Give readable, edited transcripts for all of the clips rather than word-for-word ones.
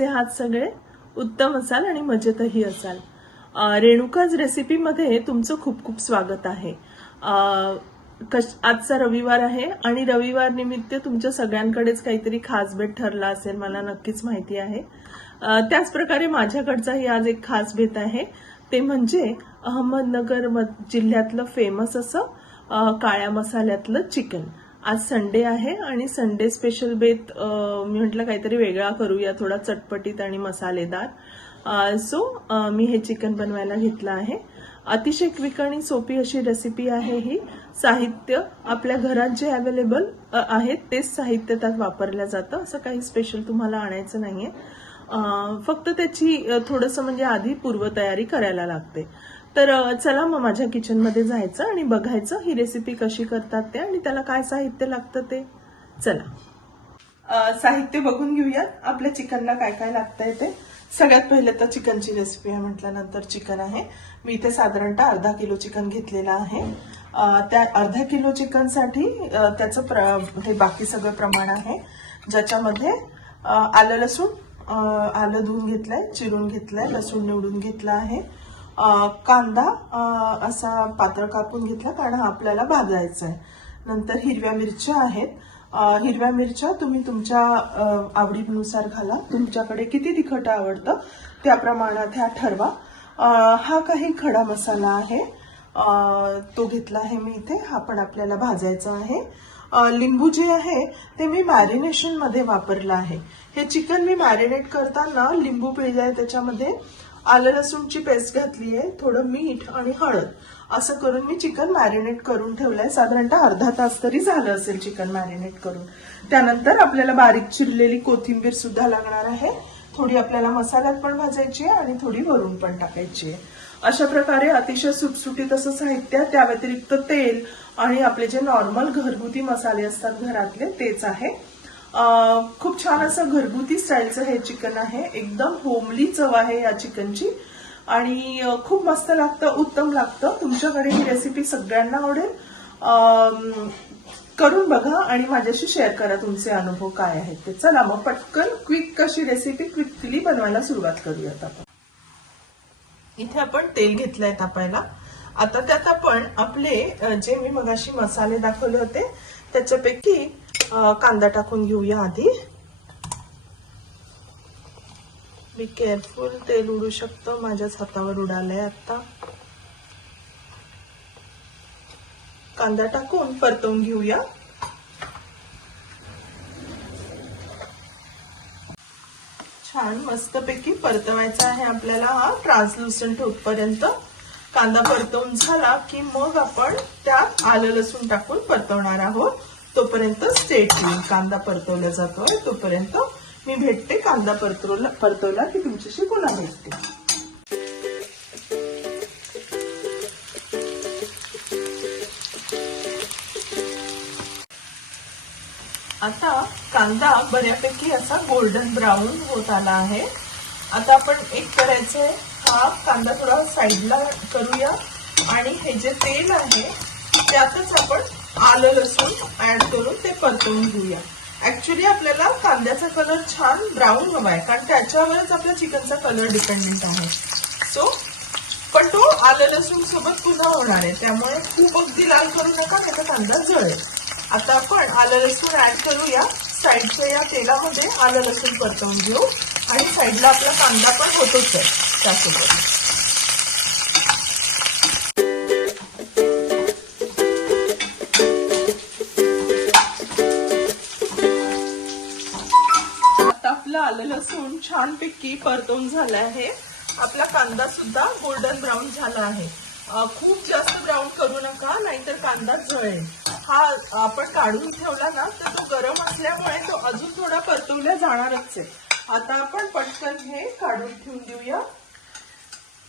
कसे आहात सगळे? उत्तम असाल आणि मजेतही असाल. रेणुकाज रेसिपीमध्ये तुमचं खूप खूप स्वागत आहे. आजचा रविवार आहे आणि रविवार निमित्त तुमच्या सगळ्यांकडेच काहीतरी खास बेत ठरला असेल, मला नक्कीच माहिती आहे. त्याच प्रकारे माझ्याकडचाही आज एक खास बेत आहे, ते म्हणजे अहमदनगर जिल्ह्यातलं फेमस असं काळ्या मसाल्यातलं चिकन. आज संडे आहे आणि संडे स्पेशल बेत मी म्हटलं काहीतरी वेगळा करूया, थोडा चटपटीत आणि मसालेदार. सो मी हे चिकन बनवायला घेतलं आहे. अतिशय क्विक आणि सोपी अशी रेसिपी आहे ही. साहित्य आपल्या घरात जे अवेलेबल आहेत तेच साहित्य त्यात वापरलं जातं, असं काही स्पेशल तुम्हाला आणायचं नाहीये. फक्त त्याची थोडंसं म्हणजे आधी पूर्वतयारी करायला लागते. तर चला मग माझ्या किचनमध्ये जायचं आणि बघायचं ही रेसिपी कशी करतात ते आणि त्याला काय साहित्य लागतं ते. चला साहित्य बघून घेऊयात. आपल्या चिकनला काय काय लागतंय ते. सगळ्यात पहिले तर चिकनची रेसिपी आहे म्हटल्यानंतर चिकन आहे. मी इथे साधारणतः अर्धा किलो चिकन घेतलेलं आहे. त्या अर्धा किलो चिकनसाठी त्याचं हे बाकी सगळं प्रमाण आहे, ज्याच्यामध्ये आलं लसूण, आलं धुवून घेतलंय, चिरून घेतलंय, लसूण निवडून घेतला आहे, कांदा असा पातळ कापून घेतला कारण हा आपल्याला भाजायचा आहे. नंतर हिरव्या मिरच्या आहेत. हिरव्या मिरच्या तुम्ही तुमच्या आवडीनुसार घाला, तुमच्याकडे किती तिखट आवडतं त्या प्रमाणात ह्या ठरवा. हा काही खडा मसाला आहे, तो घेतला आहे मी इथे. हा पण आपल्याला भाजायचा आहे. लिंबू जे आहे ते मी मॅरिनेशन मध्ये वापरलं आहे. हे चिकन मी मॅरिनेट करताना लिंबू पिळलंय, त्याच्यामध्ये आलं लसूणची पेस्ट घातली आहे, थोडं मीठ आणि हळद असं करून मी चिकन मॅरिनेट करून ठेवलंय. साधारणतः अर्धा तास तरी झालं असेल चिकन मॅरिनेट करून. त्यानंतर आपल्याला बारीक चिरलेली कोथिंबीर सुद्धा लागणार आहे. थोडी आपल्याला मसाल्यात पण भाजायची आहे आणि थोडी वरून पण टाकायची आहे. अशा प्रकारे अतिशय सुटसुटीत असं साहित्य, त्या व्यतिरिक्त तेल आणि आपले जे नॉर्मल घरगुती मसाले असतात घरातले तेच आहे. खूप छान असं घरगुती स्टाईलचं हे चिकन आहे. एकदम होमली चव आहे या चिकनची आणि खूप मस्त लागतं, उत्तम लागतं. तुमच्याकडे ही रेसिपी सगळ्यांना आवडेल. करून बघा आणि माझ्याशी शेअर करा तुमचे अनुभव काय आहेत ते. चला मग पटकन क्विक अशी रेसिपी क्विकली बनवायला सुरुवात करूयात आपण. इथे आपण तेल घेतलंय तापायला. आता त्यात आपण आपले जे मी मगाशी मसाले दाखवले होते त्याच्यापैकी कांदा टाकून घेऊया आधी. बी केअरफुल, तेल उडू शकतं, माझ्याच हातावर उडालंय आता. कांदा टाकून परतवून घेऊया. छान मस्तपैकी परतवायचा आहे आपल्याला हा ट्रान्सलुसंट होईपर्यंत. कांदा परतवून झाला की मग आपण त्यात आलं लसूण टाकून परतवणार आहोत. तोपर्यंत स्टे ट्यून. कांदा परतवला जातोय तोपर्यंत मी भेटते. कांदा परतवला की तुमच्याशी पुन्हा भेटते. आता कांदा बऱ्यापैकी असा गोल्डन ब्राऊन होत आला आहे. आता आपण एक करायचंय, हा कांदा थोडा साईडला करूया आणि हे जे तेल आहे त्यातच आपण आलं लसूण ऍड करून ते परतवून घेऊया. ऍक्च्युली आपल्याला कांद्याचा कलर छान ब्राऊन हवाय कारण त्याच्यावरच आपल्या चिकनचा कलर डिपेंडेंट आहे. सो पण तो आलं लसूण सोबत पुन्हा होणार आहे, त्यामुळे खूप अगदी लाल करू नका, नाही तर कांदा जळेल. आता आपण आलं लसूण ऍड करूया. साईडच्या या तेलामध्ये आलं लसूण परतवून घेऊ आणि साईडला आपला कांदा पण होतोच आहे त्यासोबत. आलं लसूण छानपैकी परतवून झालं आहे. आपला कांदा सुद्धा गोल्डन ब्राऊन झाला आहे. खूप जास्त ब्राऊन करू नका, नाहीतर कांदा जळेल. हा आपण काढून ठेवला ना तर तो गरम असल्यामुळे तो अजून थोडा परतवला जाणारच आहे. आता आपण पटकन हे काढून ठेवून देऊया.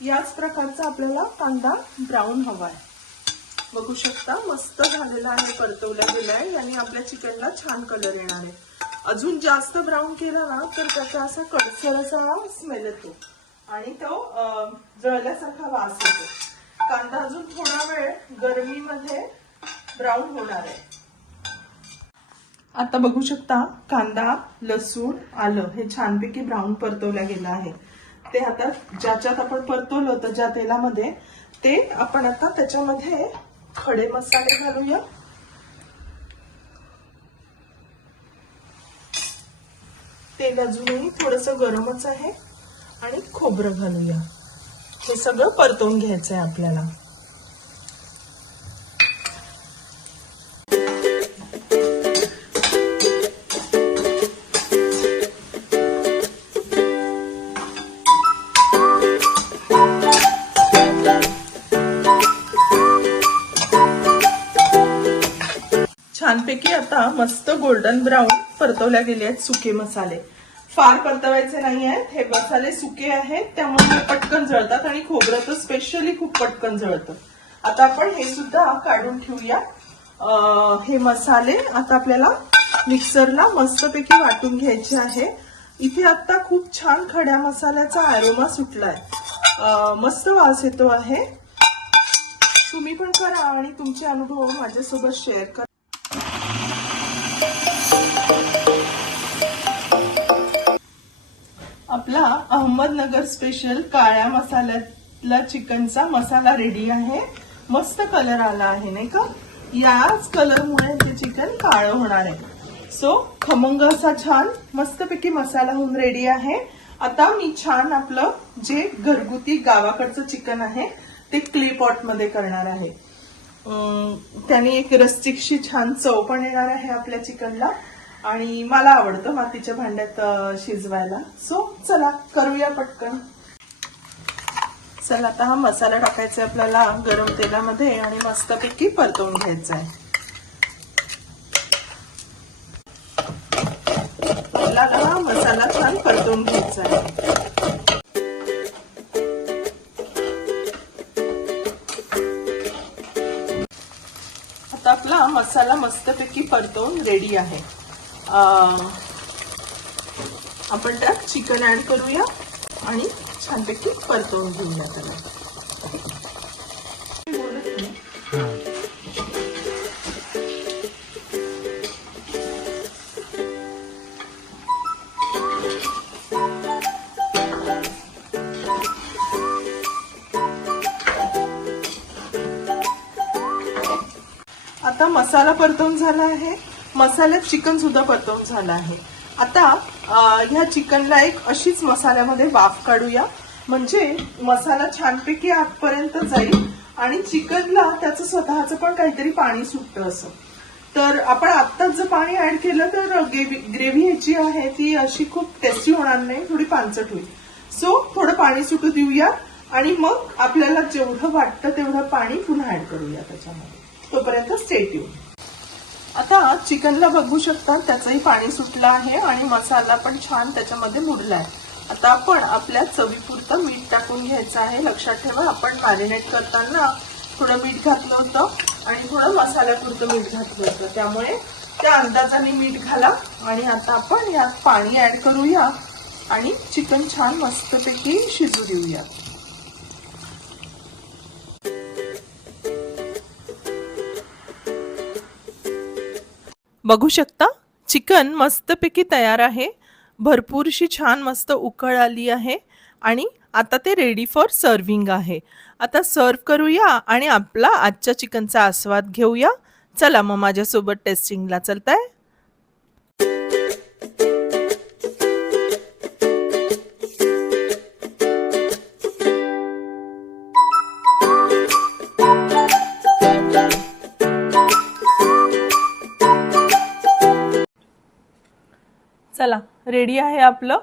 याच प्रकारचा आपल्याला कांदा ब्राऊन हवाय. बघू शकता मस्त झालेला आहे, परतवला गेलाय आणि आपल्या चिकनला छान कलर येणार आहे. अजून जास्त ब्राऊन केला ना तर त्याचा असा कडसर असा स्मेल येतो आणि तो जळल्यासारखा वास येतो. कांदा अजून थोडा वेळ गरमीमध्ये ब्राऊन होणार आहे. आता बघू शकता कांदा, लसूण, आलं हे छानपैकी ब्राऊन परतवल्या गेलं आहे. ते आता ज्याच्यात आपण परतवलं होतं ज्या तेलामध्ये, ते आपण आता त्याच्यामध्ये खडे मसाले घालूया. तेल अजूनही थोडंसं गरमच आहे आणि खोबरं घालूया. हे सगळं परतवून घ्यायचं आहे आपल्याला. छानपैकी आता मस्त गोल्डन ब्राऊन परतवल्या गेले आहेत सुके मसाले. फार परतवायचे नाही आहेत, हे मसाले सुके आहेत त्यामुळे पटकन जळतात आणि खोबरं तर स्पेशली खूप पटकन जळतं. आता आपण हे सुद्धा काढून ठेवूया. हे मसाले आता आपल्याला मिक्सरला मस्तपैकी वाटून घ्यायचे आहे. इथे आता खूप छान खड्या मसाल्याचा अरोमा सुटलाय, मस्त वास येतो आहे. तुम्ही पण करा आणि तुमचे अनुभव माझ्यासोबत शेअर करा. आपला अहमदनगर स्पेशल काळ्या मसाल्यातला चिकनचा मसाला रेडी आहे. मस्त कलर आला आहे नाही का? याच कलरमुळे हे चिकन काळं होणार आहे. सो खमंग असा छान मस्तपैकी मसाला होऊन रेडी आहे. आता मी छान आपलं जे घरगुती गावाकडचं चिकन आहे ते क्ले पॉट मध्ये करणार आहे. त्याने एक रस्टिकशी छान चव पण येणार आहे आपल्या चिकनला आणि मला आवडतं मातीच्या भांड्यात शिजवायला. सो चला करूया पटकन. चला आता हा मसाला टाकायचा आपल्याला गरम तेलामध्ये आणि मस्तपैकी परतवून घ्यायचा आहे. आपल्याला हा मसाला छान परतवून घ्यायचा आहे. आता आपला मसाला मस्तपैकी परतवून रेडी आहे. आपण त्यात चिकन ऍड करूया आणि छानपैकी परतवून घेऊया त्याला. आता मसाला परतवून झाला आहे, मसाल्यात चिकन सुद्धा परतवून झालं आहे. आता ह्या चिकनला एक अशीच मसाल्यामध्ये वाफ काढूया, म्हणजे मसाला छानपैकी आतपर्यंत जाईल आणि चिकनला त्याचं स्वतःचं पण काहीतरी पाणी सुटतं असं. तर आपण आत्ताच जर पाणी ऍड केलं तर ग्रेव्ही ह्याची आहे ती अशी खूप टेस्टी होणार नाही, थोडी पानसट होईल. सो थोडं पाणी सुटू देऊया आणि मग आपल्याला जेवढं वाटतं तेवढं पाणी पुन्हा ऍड करूया त्याच्यामध्ये. तोपर्यंत स्टे ट्यून. आता चिकनला बघू शकता त्याचंही पाणी सुटलं आहे आणि मसाला पण छान त्याच्यामध्ये मुरलाय. आता आपण आपल्या चवीपुरतं मीठ टाकून घ्यायचं आहे. लक्षात ठेवा आपण मॅरिनेट करताना थोडं मीठ घातलं होतं आणि थोडं मसाल्यापुरतं मीठ घातलं होतं, त्यामुळे त्या अंदाजाने मीठ घाला. आणि आता आपण यात पाणी ऍड करूया आणि चिकन छान मस्तपैकी शिजू देऊया. बघू शकता चिकन मस्तपैकी तयार आहे. भरपूरशी छान मस्त उकळ आली आहे आणि आता ते रेडी फॉर सर्विंग आहे. आता सर्व करूया आणि आपला आजच्या चिकनचा आस्वाद घेऊया. चला मग माझ्यासोबत टेस्टिंगला चलताय. चला रेडी आहे आपलं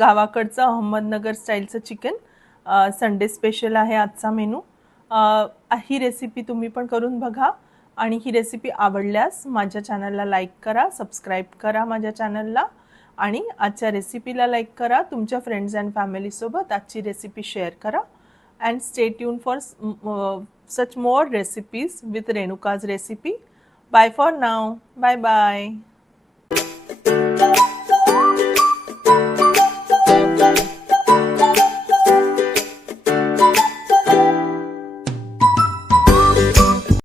गावाकडचं अहमदनगर स्टाईलचं चिकन. संडे स्पेशल आहे आजचा मेनू. ही रेसिपी तुम्ही पण करून बघा आणि ही रेसिपी आवडल्यास माझ्या चॅनलला लाईक करा, सबस्क्राईब करा माझ्या चॅनलला आणि आजच्या रेसिपीला लाईक करा. तुमच्या फ्रेंड्स अँड फॅमिलीसोबत आजची रेसिपी शेअर करा. And stay tune for such more recipes with Renuka's recipe. Bye for now. Bye bye.